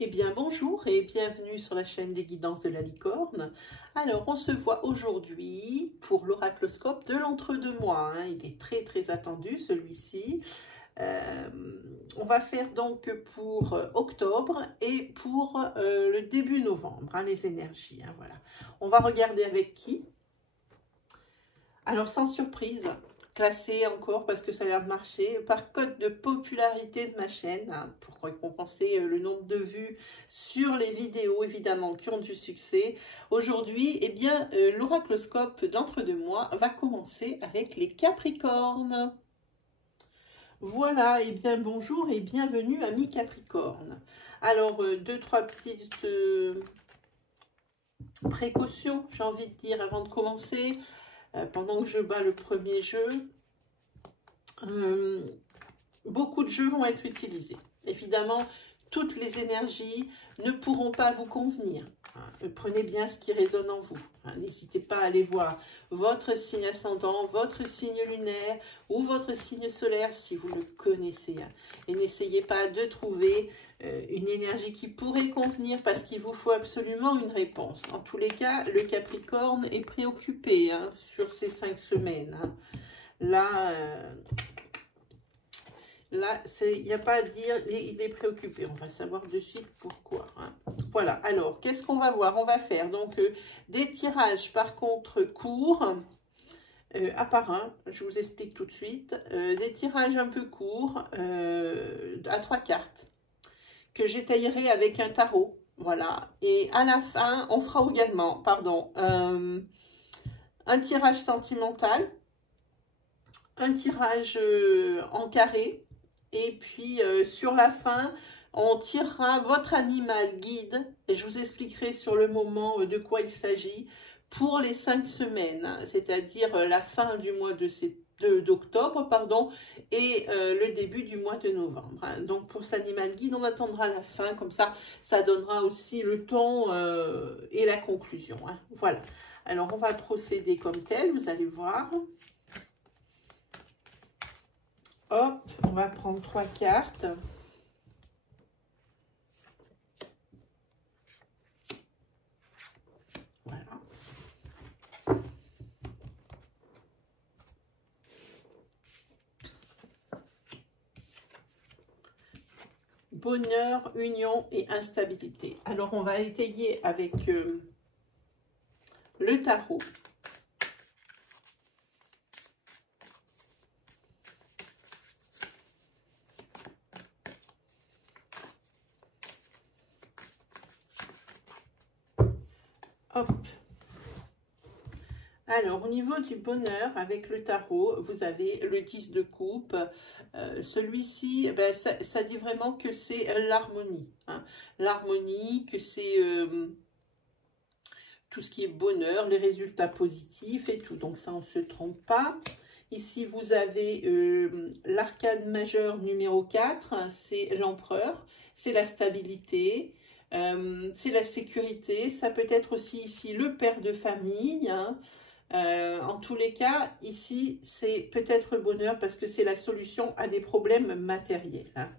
Eh bien bonjour et bienvenue sur la chaîne des guidances de la licorne. Alors on se voit aujourd'hui pour l'oracloscope de l'entre-deux-mois, hein. Il est très attendu celui-ci. On va faire donc pour octobre et pour le début novembre, hein, les énergies, hein, voilà. On va regarder avec qui. Alors sans surprise, classé encore parce que ça a l'air de marcher, par code de popularité de ma chaîne, hein, pour récompenser le nombre de vues sur les vidéos évidemment qui ont du succès. Aujourd'hui, eh bien, l'oracloscope d'entre-deux-mois va commencer avec les Capricornes. Voilà, et bien bonjour et bienvenue amis Capricornes. Alors, trois petites précautions, j'ai envie de dire, avant de commencer. Pendant que je bats le premier jeu, beaucoup de jeux vont être utilisés. Évidemment, toutes les énergies ne pourront pas vous convenir. Prenez bien ce qui résonne en vous. N'hésitez pas à aller voir votre signe ascendant, votre signe lunaire ou votre signe solaire si vous le connaissez. Et n'essayez pas de trouver une énergie qui pourrait convenir parce qu'il vous faut absolument une réponse. En tous les cas, le Capricorne est préoccupé sur ces 5 semaines. Là, il n'y a pas à dire, il est préoccupé. On va savoir de suite pourquoi. Voilà, alors, qu'est-ce qu'on va voir? On va faire donc des tirages, par contre, courts, à part un, je vous explique tout de suite. Des tirages un peu courts, à 3 cartes, que j'étayerai avec un tarot. Voilà, et à la fin, on fera également, pardon, un tirage sentimental, un tirage en carré, et puis sur la fin, on tirera votre animal guide, et je vous expliquerai sur le moment de quoi il s'agit, pour les 5 semaines, c'est-à-dire la fin du mois d'octobre, pardon, et le début du mois de novembre. Donc pour cet animal guide, on attendra la fin, comme ça donnera aussi le ton et la conclusion. Voilà. Alors on va procéder comme tel, vous allez voir. Hop, on va prendre 3 cartes. Voilà. Bonheur, union et instabilité. Alors, on va étayer avec le tarot. Hop. Alors, au niveau du bonheur, avec le tarot, vous avez le 10 de coupe. Celui-ci, ben, ça dit vraiment que c'est l'harmonie. L'harmonie, que c'est tout ce qui est bonheur, les résultats positifs et tout. Donc, ça, on ne se trompe pas. Ici, vous avez l'arcane majeur numéro 4, c'est l'empereur, c'est la stabilité, c'est la sécurité. Ça peut être aussi ici le père de famille. En tous les cas, ici, c'est peut-être le bonheur parce que c'est la solution à des problèmes matériels.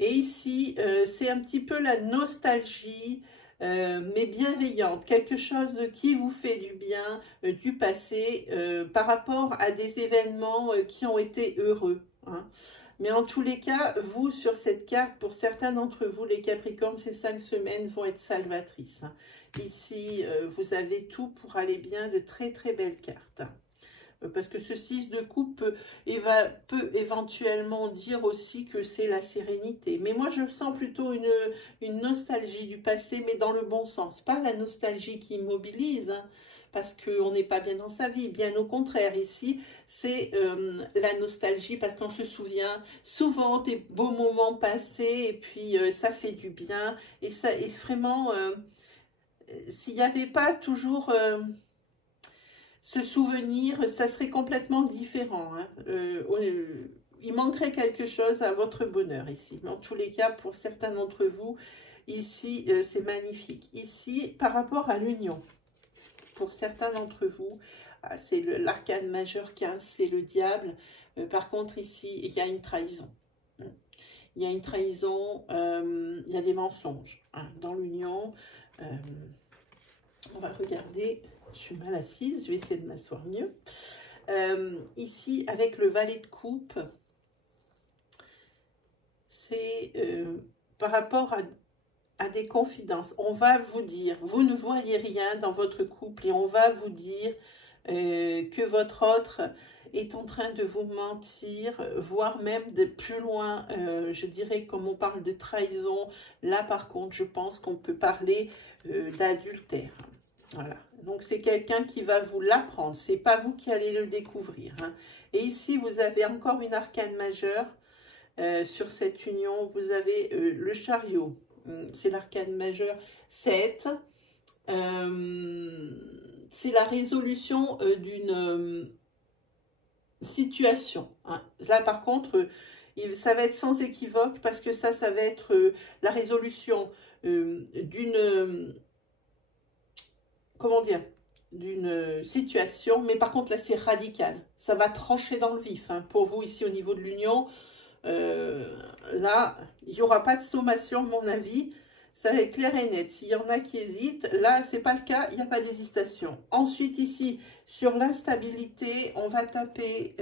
Et ici, c'est un petit peu la nostalgie, mais bienveillante. Quelque chose qui vous fait du bien du passé par rapport à des événements qui ont été heureux. Mais en tous les cas, vous, sur cette carte, pour certains d'entre vous, les Capricornes, ces 5 semaines vont être salvatrices. Ici, vous avez tout pour aller bien, de très belles cartes. Parce que ce 6 de coupe peut éventuellement dire aussi que c'est la sérénité. Mais moi, je sens plutôt une nostalgie du passé, mais dans le bon sens. Pas la nostalgie qui immobilise, parce qu'on n'est pas bien dans sa vie. Bien au contraire, ici, c'est la nostalgie, parce qu'on se souvient souvent des beaux moments passés, et puis ça fait du bien. Et ça est vraiment... s'il n'y avait pas toujours... ce souvenir, ça serait complètement différent. Il manquerait quelque chose à votre bonheur ici. Mais en tous les cas, pour certains d'entre vous, ici, c'est magnifique. Ici, par rapport à l'union, pour certains d'entre vous, c'est l'arcane majeur 15, c'est le diable. Par contre, ici, il y a une trahison. il y a une trahison, il y a des mensonges hein, dans l'union. On va regarder, je suis mal assise, je vais essayer de m'asseoir mieux. Ici, avec le valet de coupe, c'est par rapport à des confidences. On va vous dire, vous ne voyez rien dans votre couple et on va vous dire que votre autre est en train de vous mentir, voire même de plus loin, je dirais, comme on parle de trahison, là par contre, je pense qu'on peut parler d'adultère. Voilà, donc c'est quelqu'un qui va vous l'apprendre, c'est pas vous qui allez le découvrir. Hein. Et ici, vous avez encore une arcane majeure sur cette union, vous avez le chariot, c'est l'arcane majeure 7. C'est la résolution d'une situation. Hein. Là, par contre, ça va être sans équivoque parce que ça va être la résolution d'une... comment dire, d'une situation, mais par contre là c'est radical, ça va trancher dans le vif, hein. Pour vous ici au niveau de l'union, là il n'y aura pas de sommation à mon avis, ça va être clair et net. S'il y en a qui hésitent, là c'est pas le cas, il n'y a pas d'hésitation. Ensuite ici sur l'instabilité, on va taper,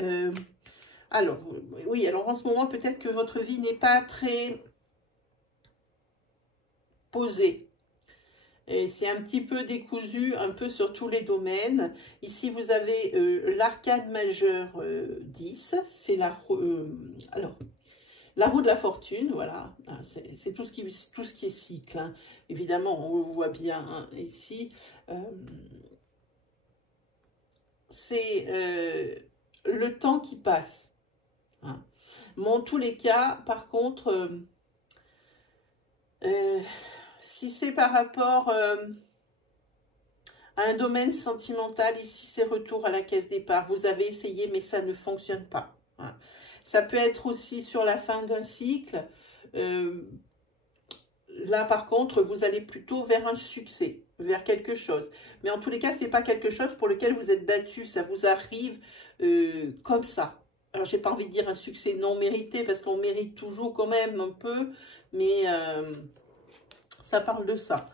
alors oui, alors en ce moment peut-être que votre vie n'est pas très posée. C'est un petit peu décousu, un peu sur tous les domaines. Ici, vous avez l'arcane majeure 10. C'est la roue de la fortune, voilà. C'est tout ce qui est cycle. Hein. Évidemment, on le voit bien hein, ici. C'est le temps qui passe. Hein. Mais en tous les cas, par contre... si c'est par rapport à un domaine sentimental, ici c'est retour à la caisse départ. Vous avez essayé mais ça ne fonctionne pas. Hein. Ça peut être aussi sur la fin d'un cycle. Là par contre, vous allez plutôt vers un succès, vers quelque chose. Mais en tous les cas, ce n'est pas quelque chose pour lequel vous êtes battu. Ça vous arrive comme ça. Alors, j'ai pas envie de dire un succès non mérité parce qu'on mérite toujours quand même un peu. Mais... ça parle de ça.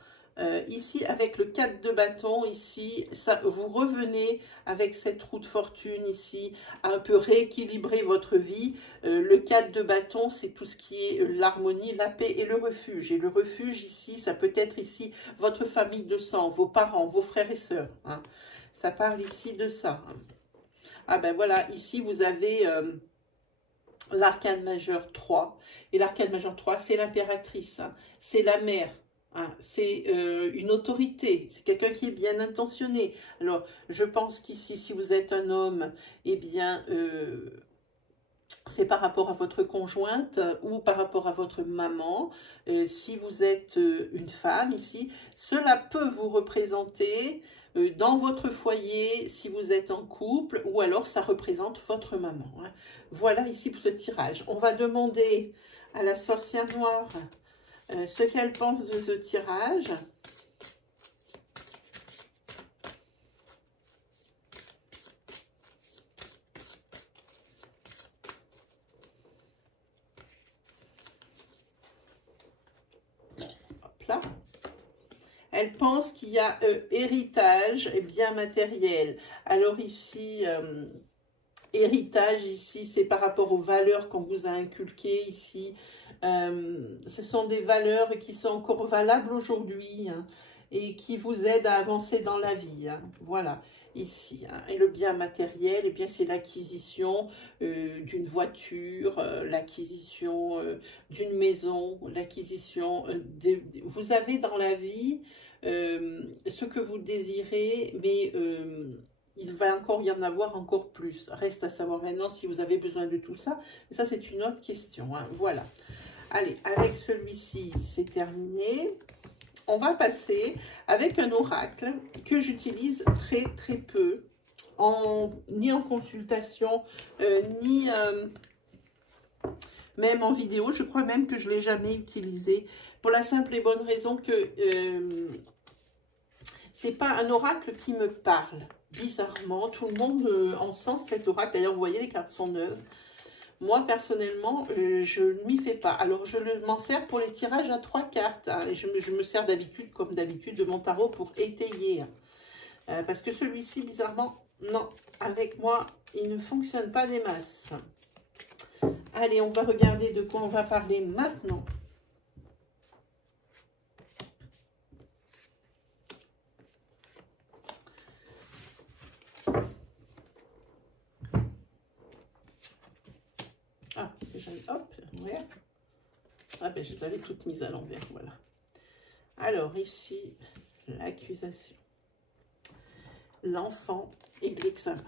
Ici, avec le 4 de bâton, ici, ça, vous revenez avec cette roue de fortune ici, à un peu rééquilibrer votre vie. Le 4 de bâton, c'est tout ce qui est l'harmonie, la paix et le refuge. Et le refuge ici, ça peut être ici votre famille de sang, vos parents, vos frères et sœurs. Hein. Ça parle ici de ça. Ah ben voilà, ici vous avez... l'arcane majeur 3. Et l'arcane majeur 3, c'est l'impératrice, hein. C'est la mère. Hein, c'est une autorité, c'est quelqu'un qui est bien intentionné. Alors, je pense qu'ici, si vous êtes un homme, eh bien, c'est par rapport à votre conjointe ou par rapport à votre maman. Si vous êtes une femme ici, cela peut vous représenter dans votre foyer si vous êtes en couple ou alors ça représente votre maman. Hein. Voilà ici pour ce tirage. On va demander à la sorcière noire ce qu'elle pense de ce tirage. Hop là. Elle pense qu'il y a héritage et bien matériel. Alors ici, héritage ici, c'est par rapport aux valeurs qu'on vous a inculquées ici. Ce sont des valeurs qui sont encore valables aujourd'hui hein, et qui vous aident à avancer dans la vie. Hein. Voilà, ici. Hein. Et le bien matériel, eh bien c'est l'acquisition d'une voiture, l'acquisition d'une maison, l'acquisition... vous avez dans la vie ce que vous désirez, mais... il va encore y en avoir encore plus. Reste à savoir maintenant si vous avez besoin de tout ça. Mais ça, c'est une autre question. Hein. Voilà. Allez, avec celui-ci, c'est terminé. On va passer avec un oracle que j'utilise très, très peu. Ni en consultation, ni même en vidéo. Je crois même que je ne l'ai jamais utilisé. Pour la simple et bonne raison que c'est pas un oracle qui me parle. Bizarrement, tout le monde en sent cet oracle. D'ailleurs, vous voyez, les cartes sont neuves. Moi, personnellement, je ne m'y fais pas. Alors, je m'en sers pour les tirages à 3 cartes. Hein, et je me sers d'habitude, comme d'habitude, de mon tarot pour étayer. Parce que celui-ci, bizarrement, non. Avec moi, il ne fonctionne pas des masses. Allez, on va regarder de quoi on va parler maintenant. Ah, hop, l'envers. Ah ben, je les avais toutes mises à l'envers, voilà. Alors, ici, l'accusation. L'enfant et l'examen.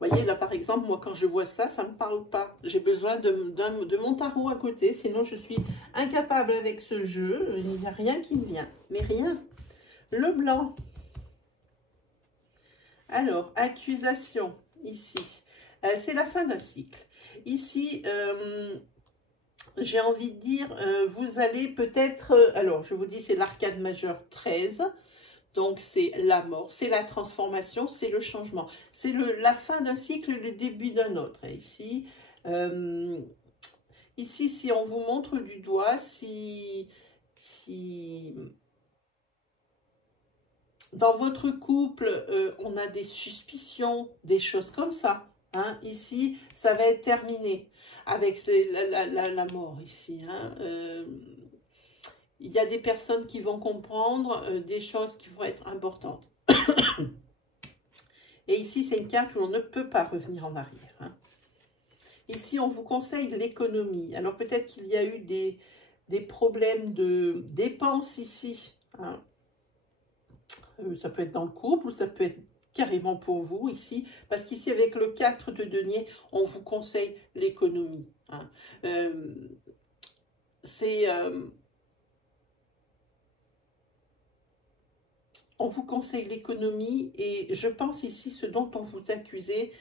Vous voyez, là, par exemple, moi, quand je vois ça, ça ne me parle pas. J'ai besoin de mon tarot à côté, sinon je suis incapable avec ce jeu. Il n'y a rien qui me vient, mais rien. Le blanc. Alors, accusation, ici. C'est la fin d'un cycle. Ici, j'ai envie de dire, vous allez peut-être... alors, je vous dis, c'est l'arcane majeur 13. Donc, c'est la mort, c'est la transformation, c'est le changement. C'est la fin d'un cycle, le début d'un autre. Et ici, ici, si on vous montre du doigt, si dans votre couple, on a des suspicions, des choses comme ça, hein, ici, ça va être terminé avec la mort ici. Hein, il y a des personnes qui vont comprendre des choses qui vont être importantes. Et ici, c'est une carte où on ne peut pas revenir en arrière. Hein. Ici, on vous conseille l'économie. Alors, peut-être qu'il y a eu des problèmes de dépenses ici. Hein. Ça peut être dans le couple ou ça peut être carrément pour vous ici. Parce qu'ici, avec le 4 de denier, on vous conseille l'économie. Hein. On vous conseille l'économie et je pense ici, ce dont on vous accusait,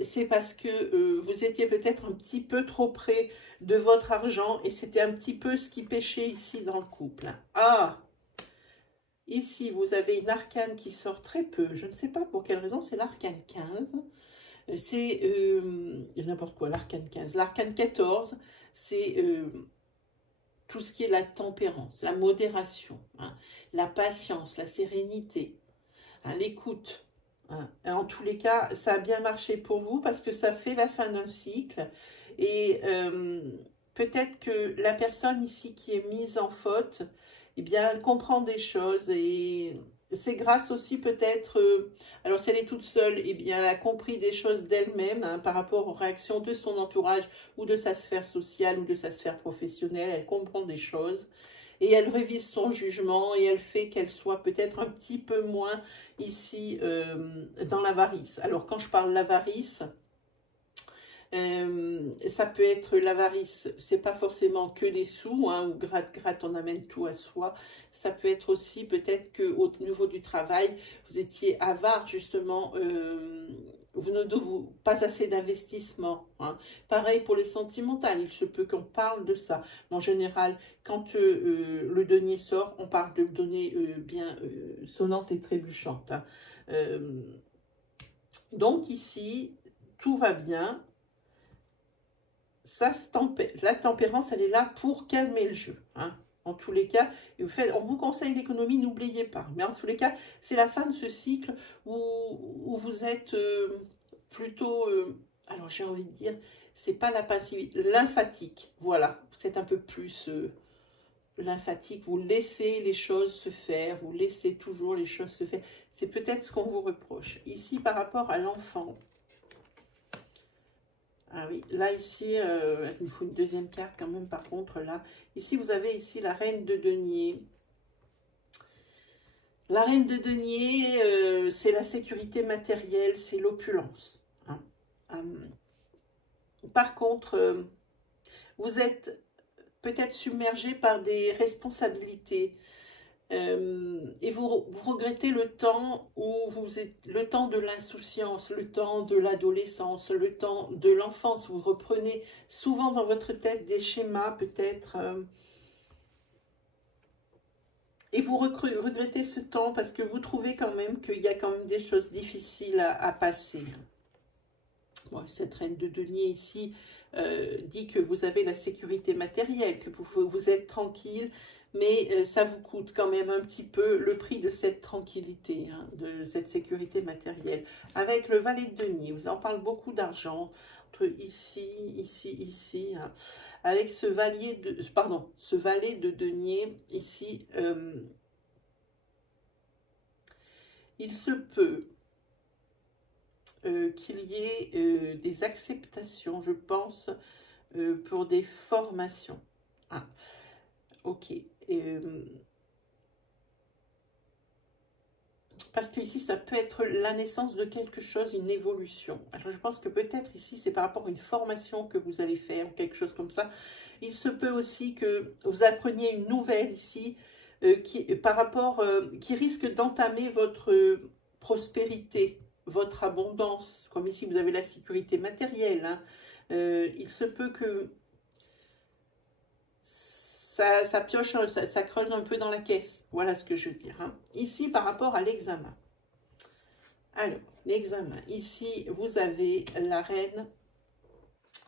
c'est parce que vous étiez peut-être un petit peu trop près de votre argent et c'était un petit peu ce qui pêchait ici dans le couple. Ah! Ici, vous avez une arcane qui sort très peu. Je ne sais pas pour quelle raison, c'est l'arcane 15. C'est n'importe quoi, l'arcane 15. L'arcane 14, c'est... tout ce qui est la tempérance, la modération, hein, la patience, la sérénité, hein, l'écoute. Hein. En tous les cas, ça a bien marché pour vous parce que ça fait la fin d'un cycle. Et peut-être que la personne ici qui est mise en faute, eh bien, elle comprend des choses et c'est grâce aussi peut-être, alors si elle est toute seule, eh bien, elle a compris des choses d'elle-même hein, par rapport aux réactions de son entourage ou de sa sphère sociale ou de sa sphère professionnelle. Elle comprend des choses et elle révise son jugement et elle fait qu'elle soit peut-être un petit peu moins ici dans l'avarice. Alors, quand je parle l'avarice, ça peut être l'avarice, c'est pas forcément que les sous, hein, ou gratte, on amène tout à soi. Ça peut être aussi peut-être qu'au niveau du travail, vous étiez avare justement, vous ne devez pas assez d'investissement. Hein. Pareil pour les sentimentales, il se peut qu'on parle de ça. En général, quand le denier sort, on parle de données bien sonnantes et trébuchantes. Hein. Donc ici, tout va bien. Ça se tempère. La tempérance, elle est là pour calmer le jeu. Hein. En tous les cas, on vous conseille l'économie, n'oubliez pas. Mais en tous les cas, c'est la fin de ce cycle où vous êtes plutôt, alors j'ai envie de dire, c'est pas la passivité, lymphatique. Voilà, c'est un peu plus lymphatique. Vous laissez les choses se faire, vous laissez toujours les choses se faire. C'est peut-être ce qu'on vous reproche. Ici, par rapport à l'enfant, ah oui, là ici, il me faut une deuxième carte quand même par contre là. Ici, vous avez ici la reine de denier. La reine de denier, c'est la sécurité matérielle, c'est l'opulence. Hein. Par contre, vous êtes peut-être submergé par des responsabilités. Et vous regrettez le temps où vous êtes, le temps de l'insouciance, le temps de l'adolescence, le temps de l'enfance. Vous reprenez souvent dans votre tête des schémas peut-être. Et vous regrettez ce temps parce que vous trouvez quand même qu'il y a quand même des choses difficiles à passer. Bon, cette reine de denier ici dit que vous avez la sécurité matérielle, que vous êtes tranquille, mais ça vous coûte quand même un petit peu le prix de cette tranquillité, hein, de cette sécurité matérielle. Avec le valet de denier, vous en parle beaucoup d'argent, entre ici, ici, hein. Avec ce valet de denier ici, il se peut qu'il y ait des acceptations, je pense, pour des formations. Ah, ok. Parce que ici, ça peut être la naissance de quelque chose, une évolution. Alors, je pense que peut-être ici, c'est par rapport à une formation que vous allez faire, ou quelque chose comme ça. Il se peut aussi que vous appreniez une nouvelle ici, qui risque d'entamer votre prospérité, votre abondance. Comme ici, vous avez la sécurité matérielle, hein. Il se peut que ça pioche, ça creuse un peu dans la caisse. Voilà ce que je veux dire, hein. Ici, par rapport à l'examen. Alors, l'examen. Ici, vous avez la reine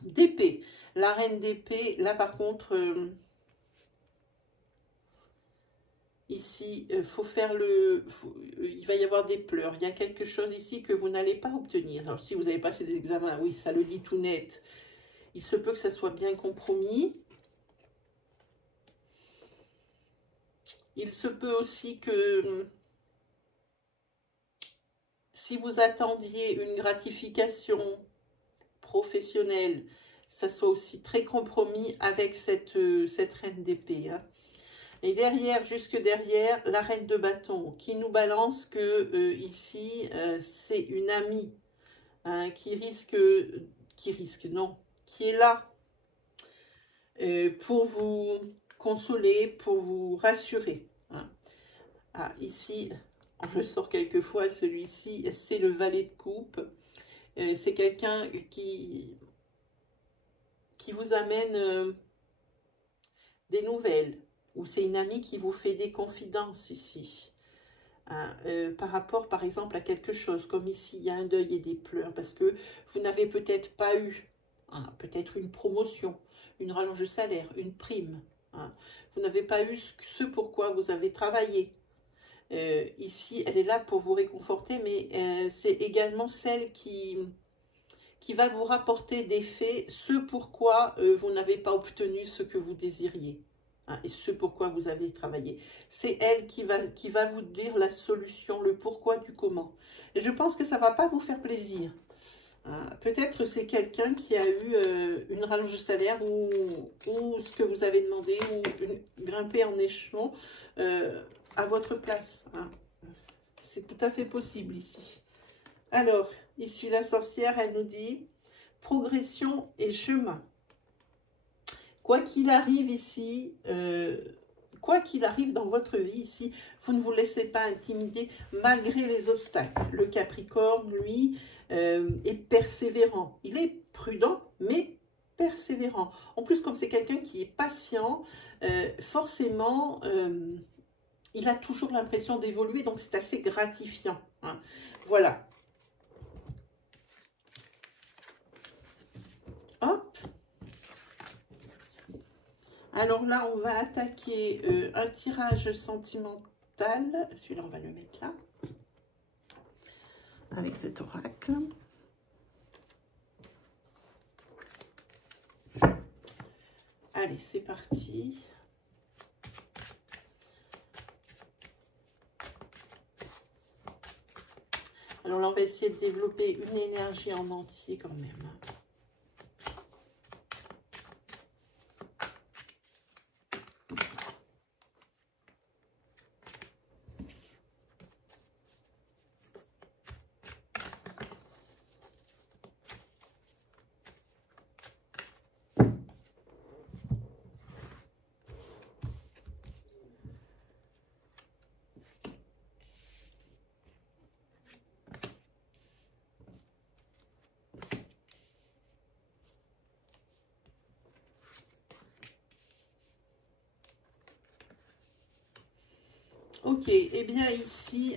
d'épée. La reine d'épée, là, par contre, ici, il va y avoir des pleurs. Il y a quelque chose ici que vous n'allez pas obtenir. Alors, si vous avez passé des examens, oui, ça le dit tout net. Il se peut que ça soit bien compromis. Il se peut aussi que si vous attendiez une gratification professionnelle, ça soit aussi très compromis avec cette reine d'épée, hein. Et derrière, jusque derrière, la reine de bâton qui nous balance que ici, c'est une amie, hein, qui est là pour vous consoler, pour vous rassurer, hein. Ah, ici, je sors quelquefois, celui-ci, c'est le valet de coupe. C'est quelqu'un qui vous amène des nouvelles, ou c'est une amie qui vous fait des confidences ici, hein, par rapport, par exemple, à quelque chose, comme ici, il y a un deuil et des pleurs, parce que vous n'avez peut-être pas eu, hein, peut-être une promotion, une rallonge de salaire, une prime, hein. Vous n'avez pas eu ce pourquoi vous avez travaillé. Ici, elle est là pour vous réconforter, mais c'est également celle qui va vous rapporter des faits, ce pourquoi vous n'avez pas obtenu ce que vous désiriez, hein, et ce pourquoi vous avez travaillé. C'est elle qui va vous dire la solution, le pourquoi du comment. Et je pense que ça ne va pas vous faire plaisir, hein. Peut-être c'est quelqu'un qui a eu une rallonge de salaire ou ce que vous avez demandé, ou grimper en échelon à votre place, hein. C'est tout à fait possible ici. Alors, ici, la sorcière, elle nous dit progression et chemin. Quoi qu'il arrive ici, quoi qu'il arrive dans votre vie ici, vous ne vous laissez pas intimider malgré les obstacles. Le Capricorne, lui, est persévérant. Il est prudent, mais persévérant. En plus, comme c'est quelqu'un qui est patient, forcément, il a toujours l'impression d'évoluer, donc c'est assez gratifiant, hein. Voilà. Hop. Alors là, on va attaquer un tirage sentimental. Celui-là, on va le mettre là, avec cet oracle. Allez, c'est parti. Alors là, on va essayer de développer une énergie en entier quand même. Ok, eh bien ici,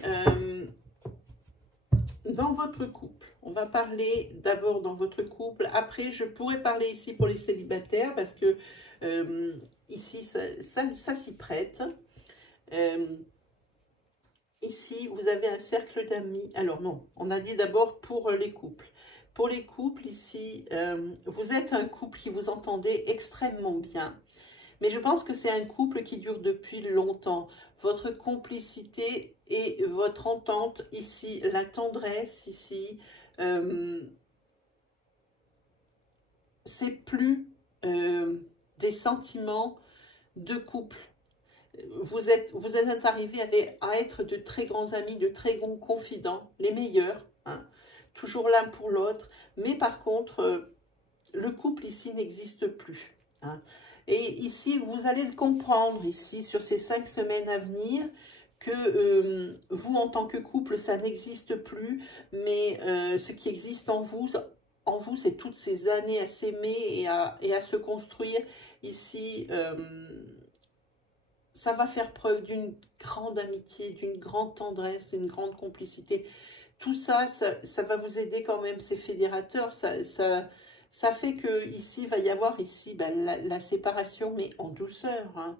dans votre couple, on va parler d'abord dans votre couple. Après, je pourrais parler ici pour les célibataires parce que ici, ça s'y prête. Ici, vous avez un cercle d'amis. Alors non, on a dit d'abord pour les couples. Pour les couples, ici, vous êtes un couple qui vous entendez extrêmement bien. Mais je pense que c'est un couple qui dure depuis longtemps. Votre complicité et votre entente ici, la tendresse ici, c'est plus des sentiments de couple. Vous êtes arrivés à être de très grands amis, de très bons confidents, les meilleurs, hein, toujours l'un pour l'autre. Mais par contre, le couple ici n'existe plus. Hein. Et ici, vous allez le comprendre ici, sur ces 5 semaines à venir, que vous, en tant que couple, ça n'existe plus. Mais ce qui existe en vous c'est toutes ces années à s'aimer et à se construire. Ici, ça va faire preuve d'une grande amitié, d'une grande tendresse, d'une grande complicité. Tout ça, ça va vous aider quand même, c'est fédérateur. Ça fait que ici, il va y avoir ici la séparation, mais en douceur. Hein.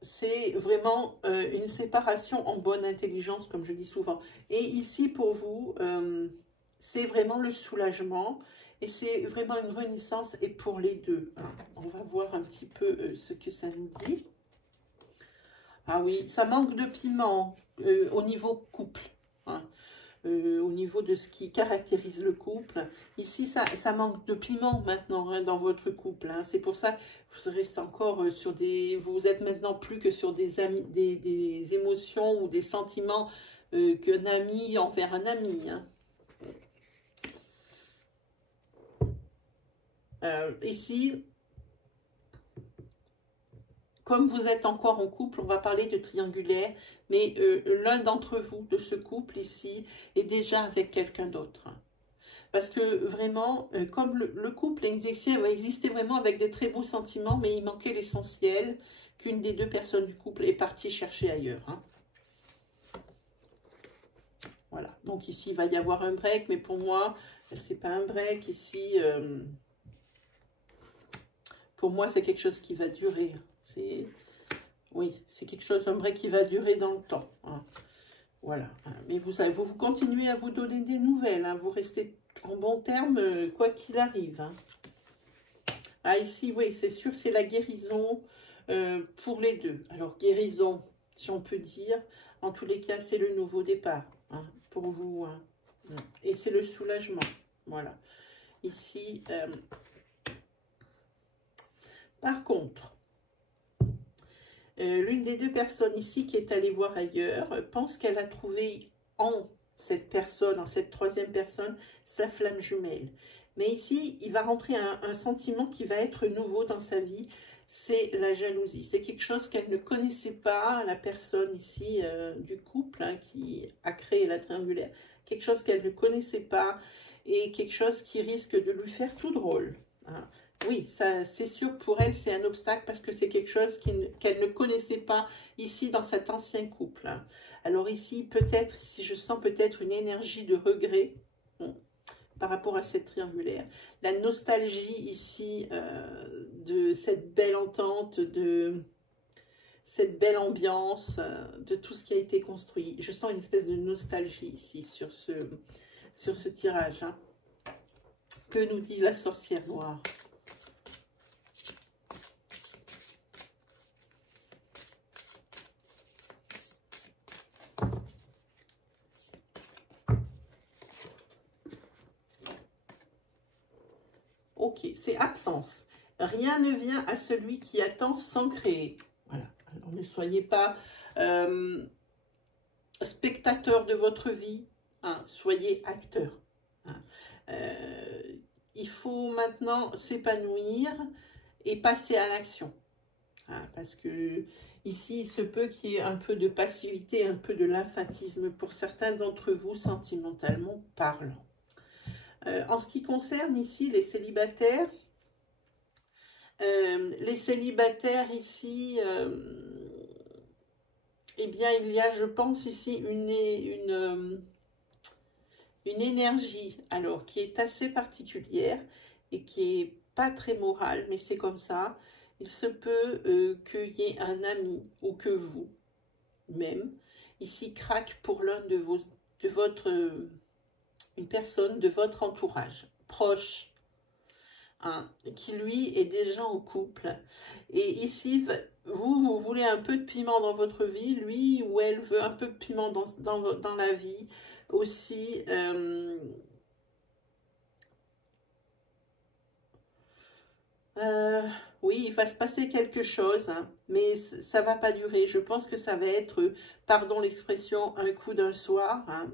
C'est vraiment une séparation en bonne intelligence, comme je dis souvent. Et ici, pour vous, c'est vraiment le soulagement. Et c'est vraiment une renaissance, et pour les deux. Hein. On va voir un petit peu ce que ça nous dit. Ah oui, ça manque de piment au niveau couple. Hein. Au niveau de ce qui caractérise le couple. Ici, ça manque de piment maintenant hein, dans votre couple. Hein. C'est pour ça que vous restez encore sur des... Vous êtes maintenant plus que sur des émotions ou des sentiments qu'un ami envers un ami. Hein. Ici, comme vous êtes encore en couple, on va parler de triangulaire, mais l'un d'entre vous, de ce couple ici, est déjà avec quelqu'un d'autre. Parce que vraiment, comme le couple égyptien va exister vraiment avec des très beaux sentiments, mais il manquait l'essentiel, qu'une des deux personnes du couple est partie chercher ailleurs. Hein. Voilà, donc ici, il va y avoir un break, mais pour moi, c'est pas un break. Ici, pour moi, c'est quelque chose qui va durer. Oui, c'est quelque chose, un break qui va durer dans le temps. Hein. Voilà, mais vous continuez à vous donner des nouvelles. Hein. Vous restez en bon terme, quoi qu'il arrive. Hein. Ah, ici, oui, c'est sûr, c'est la guérison pour les deux. Alors, guérison, si on peut dire, en tous les cas, c'est le nouveau départ hein, pour vous. Hein. Et c'est le soulagement. Voilà. Ici, par contre, l'une des deux personnes ici qui est allée voir ailleurs pense qu'elle a trouvé en cette personne, en cette troisième personne, sa flamme jumelle. Mais ici, il va rentrer un sentiment qui va être nouveau dans sa vie, c'est la jalousie. C'est quelque chose qu'elle ne connaissait pas, la personne ici du couple hein, qui a créé la triangulaire. Quelque chose qu'elle ne connaissait pas et quelque chose qui risque de lui faire tout drôle. Hein. Oui, c'est sûr pour elle, c'est un obstacle parce que c'est quelque chose qu'elle ne connaissait pas ici dans cet ancien couple. Hein. Alors ici, peut-être, ici je sens peut-être une énergie de regret par rapport à cette triangulaire. La nostalgie ici de cette belle entente, de cette belle ambiance, de tout ce qui a été construit. Je sens une espèce de nostalgie ici sur ce tirage. Hein. Que nous dit la sorcière noire ? Ok, c'est absence. Rien ne vient à celui qui attend sans créer. Voilà. Alors ne soyez pas spectateur de votre vie, hein, soyez acteur. Hein. Il faut maintenant s'épanouir et passer à l'action. Hein, parce que ici, il se peut qu'il y ait un peu de passivité, un peu de lymphatisme pour certains d'entre vous, sentimentalement parlant. En ce qui concerne ici les célibataires, Les célibataires ici, eh bien, il y a, je pense, ici une énergie, alors, qui est assez particulière et qui est pas très morale, mais c'est comme ça. Il se peut qu'il y ait un ami ou que vous, même, ici, craque pour l'un de une personne de votre entourage, proche, hein, qui lui est déjà en couple. Et ici, vous voulez un peu de piment dans votre vie, lui ou elle veut un peu de piment dans la vie aussi. Oui, il va se passer quelque chose, hein, mais ça va pas durer. Je pense que ça va être, pardon l'expression, un coup d'un soir. Hein.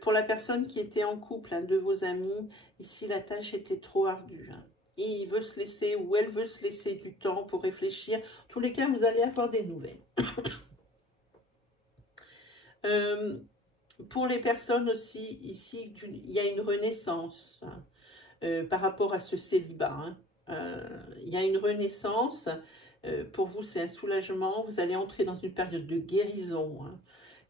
Pour la personne qui était en couple, hein, de vos amis, ici la tâche était trop ardue. Hein. Et il veut se laisser, ou elle veut se laisser du temps pour réfléchir. En tous les cas, vous allez avoir des nouvelles. Pour les personnes aussi, ici, il y a une renaissance, hein, par rapport à ce célibat. Hein. Il y a une renaissance. Pour vous, c'est un soulagement. Vous allez entrer dans une période de guérison. Hein.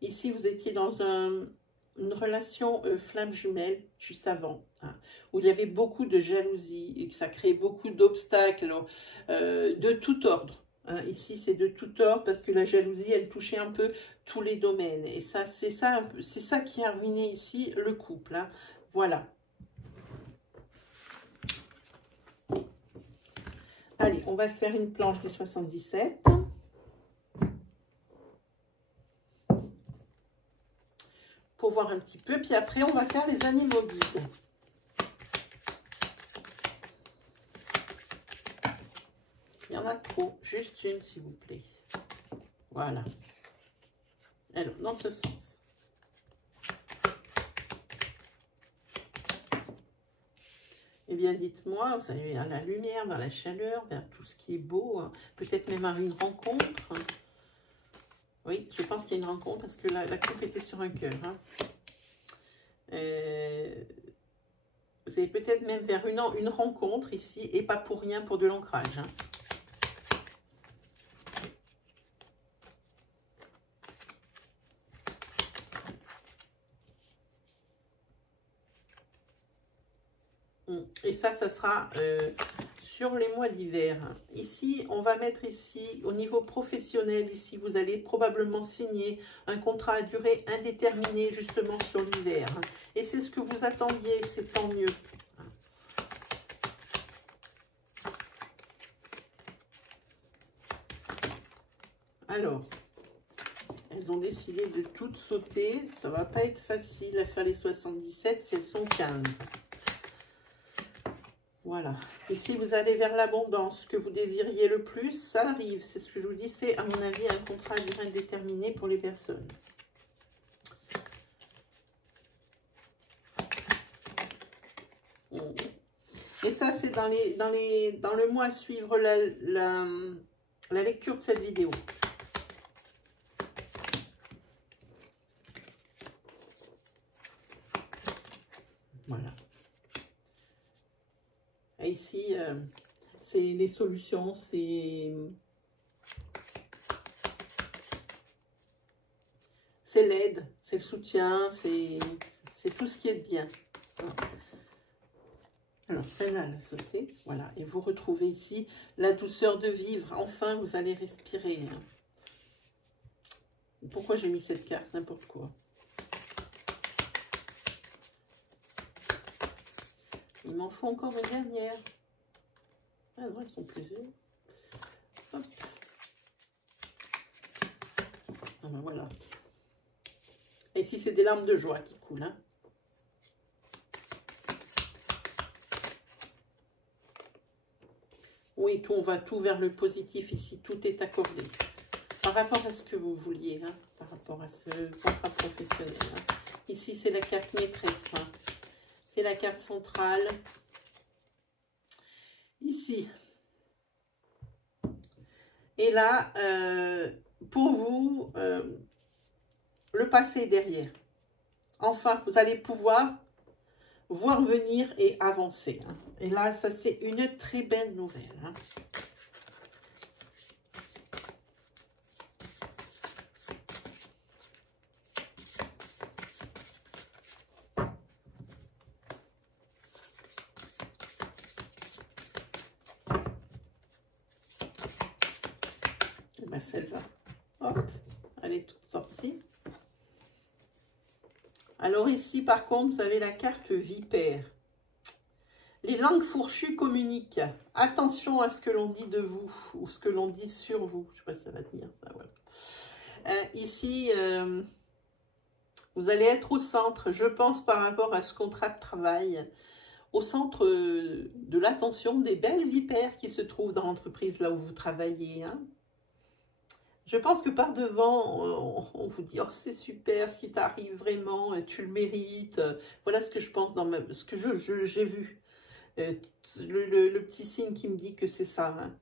Ici, vous étiez dans une relation flamme jumelle juste avant, hein, où il y avait beaucoup de jalousie et que ça créait beaucoup d'obstacles de tout ordre. Hein. Ici, c'est de tout ordre parce que la jalousie, elle touchait un peu tous les domaines. Et ça, c'est ça qui a ruiné ici le couple. Hein. Voilà. Allez, on va se faire une planche de 77. Pour voir un petit peu. Puis après, on va faire les animaux guides. Il y en a trop. Juste une, s'il vous plaît. Voilà. Alors, dans ce sens. Eh bien, dites-moi, vous allez vers la lumière, vers la chaleur, vers tout ce qui est beau. Hein. Peut-être même à une rencontre. Hein. Oui, je pense qu'il y a une rencontre parce que la coupe était sur un cœur. Hein. Vous allez peut-être même vers une rencontre ici et pas pour rien, pour de l'ancrage. Hein. Et ça sera sur les mois d'hiver. Ici, on va mettre ici, au niveau professionnel, ici, vous allez probablement signer un contrat à durée indéterminée, justement, sur l'hiver. Et c'est ce que vous attendiez, c'est tant mieux. Alors, elles ont décidé de toutes sauter. Ça va pas être facile à faire les 77 si elles sont 15. Voilà. Ici, vous allez vers l'abondance que vous désiriez le plus. Ça arrive. C'est ce que je vous dis. C'est, à mon avis, un contrat à durée indéterminée pour les personnes. Et ça, c'est dans le mois à suivre la lecture de cette vidéo. Voilà. Et ici, c'est les solutions, c'est l'aide, c'est le soutien, c'est tout ce qui est bien. Alors, celle-là, elle a sauté. Voilà. Et vous retrouvez ici la douceur de vivre. Enfin, vous allez respirer. Pourquoi j'ai mis cette carte? N'importe quoi. Il m'en faut encore une dernière. Ah non, elles sont plusieurs. Hop. Ah ben voilà. Et ici, c'est des larmes de joie qui coulent. Hein. Oui, on va tout vers le positif ici. Tout est accordé. Par rapport à ce que vous vouliez. Hein, par rapport à ce contrat professionnel. Hein. Ici, c'est la carte maîtresse. Hein. C'est la carte centrale. Ici. Et là, pour vous, le passé est derrière. Enfin, vous allez pouvoir voir venir et avancer. Hein. Et là, ça, c'est une très belle nouvelle. Hein. Ben, celle-là, hop, elle est toute sortie. Alors ici, par contre, vous avez la carte Vipère. Les langues fourchues communiquent. Attention à ce que l'on dit de vous ou ce que l'on dit sur vous. Je ne sais pas si ça va tenir, ça, voilà. Ici, vous allez être au centre, je pense, par rapport à ce contrat de travail, au centre de l'attention des belles vipères qui se trouvent dans l'entreprise là où vous travaillez. Hein. Je pense que par devant, on vous dit « Oh, c'est super ce qui t'arrive vraiment, tu le mérites. » Voilà ce que je pense, dans ce que j'ai vu. Le petit signe qui me dit que c'est ça. Hein.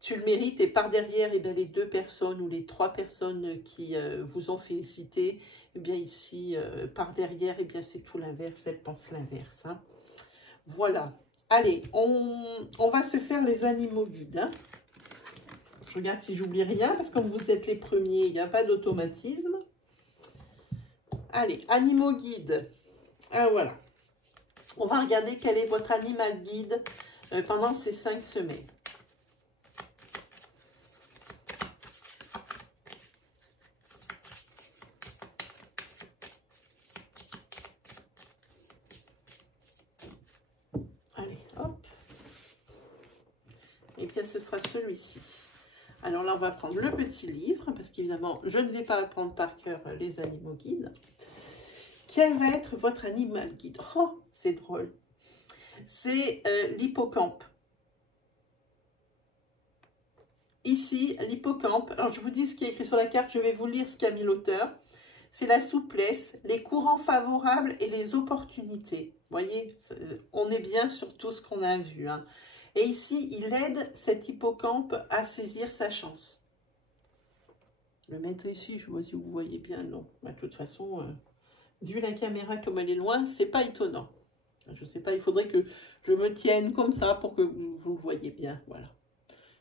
Tu le mérites et par derrière, eh bien, les 2 personnes ou les 3 personnes qui vous ont félicité, eh bien ici, par derrière, eh bien c'est tout l'inverse, elles pensent l'inverse. Hein. Voilà. Allez, on va se faire les animaux guides. Hein. Je regarde si j'oublie rien, parce que comme vous êtes les premiers, il n'y a pas d'automatisme. Allez, animaux guides. Ah, voilà. On va regarder quel est votre animal guide pendant ces 5 semaines. Allez, hop. Et bien, ce sera celui-ci. Alors là, on va prendre le petit livre, parce qu'évidemment, je ne vais pas apprendre par cœur les animaux guides. Quel va être votre animal guide? Oh, c'est drôle. C'est l'hippocampe. Ici, l'hippocampe, alors je vous dis ce qui est écrit sur la carte, je vais vous lire ce qu'a mis l'auteur. C'est la souplesse, les courants favorables et les opportunités. Vous voyez, on est bien sur tout ce qu'on a vu. Hein. Et ici, il aide cet hippocampe à saisir sa chance. Le mettre ici, je ne sais pas si vous voyez bien, non. De toute façon, vu la caméra comme elle est loin, c'est pas étonnant. Je ne sais pas, il faudrait que je me tienne comme ça pour que vous le voyez bien. Voilà.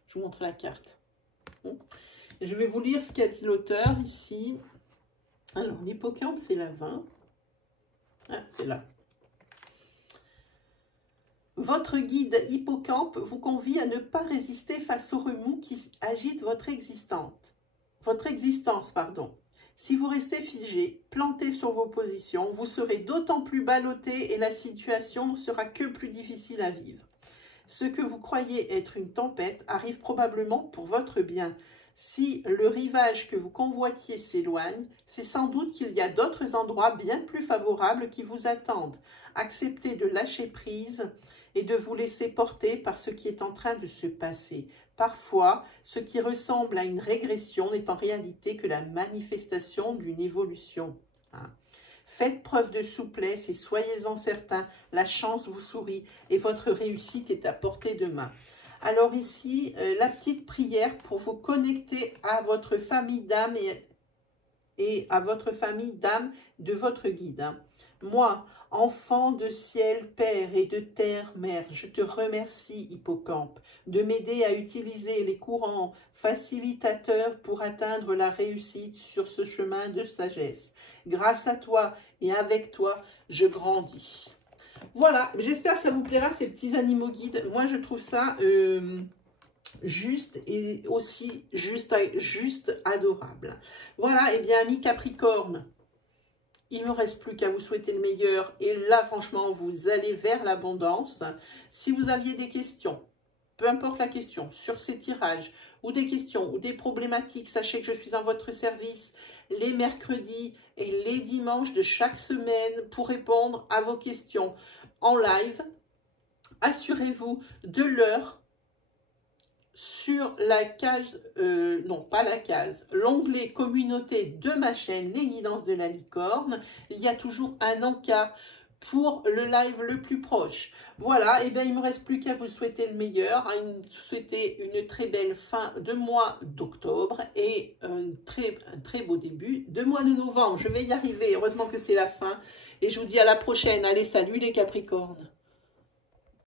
Je vous montre la carte. Je vais vous lire ce qu'a dit l'auteur ici. Alors, l'hippocampe, c'est la 20. Ah, c'est là. Votre guide hippocampe vous convie à ne pas résister face aux remous qui agitent votre existence. Si vous restez figé, planté sur vos positions, vous serez d'autant plus ballotté et la situation ne sera que plus difficile à vivre. Ce que vous croyez être une tempête arrive probablement pour votre bien. Si le rivage que vous convoitiez s'éloigne, c'est sans doute qu'il y a d'autres endroits bien plus favorables qui vous attendent. Acceptez de lâcher prise et de vous laisser porter par ce qui est en train de se passer. Parfois, ce qui ressemble à une régression n'est en réalité que la manifestation d'une évolution. Hein. Faites preuve de souplesse et soyez-en certains, la chance vous sourit et votre réussite est à portée de main. Alors ici, la petite prière pour vous connecter à votre famille d'âme et à votre famille d'âme de votre guide. Hein. Moi, enfant de ciel, Père et de terre, Mère, je te remercie, hippocampe, de m'aider à utiliser les courants facilitateurs pour atteindre la réussite sur ce chemin de sagesse. Grâce à toi et avec toi, je grandis. Voilà, j'espère que ça vous plaira, ces petits animaux guides. Moi, je trouve ça juste et aussi juste adorable. Voilà, et bien, amis Capricorne, il ne me reste plus qu'à vous souhaiter le meilleur. Et là, franchement, vous allez vers l'abondance. Si vous aviez des questions, peu importe la question, sur ces tirages, ou des questions, ou des problématiques, sachez que je suis en votre service les mercredis et les dimanches de chaque semaine pour répondre à vos questions en live. Assurez-vous de l'heure sur la case, non pas la case, l'onglet communauté de ma chaîne Les Guidances de la Licorne. Il y a toujours un encart pour le live le plus proche. Voilà, et bien il ne me reste plus qu'à vous souhaiter le meilleur, à vous souhaiter une très belle fin de mois d'octobre et un très beau début de mois de novembre. Je vais y arriver, heureusement que c'est la fin. Et je vous dis à la prochaine. Allez, salut les Capricornes.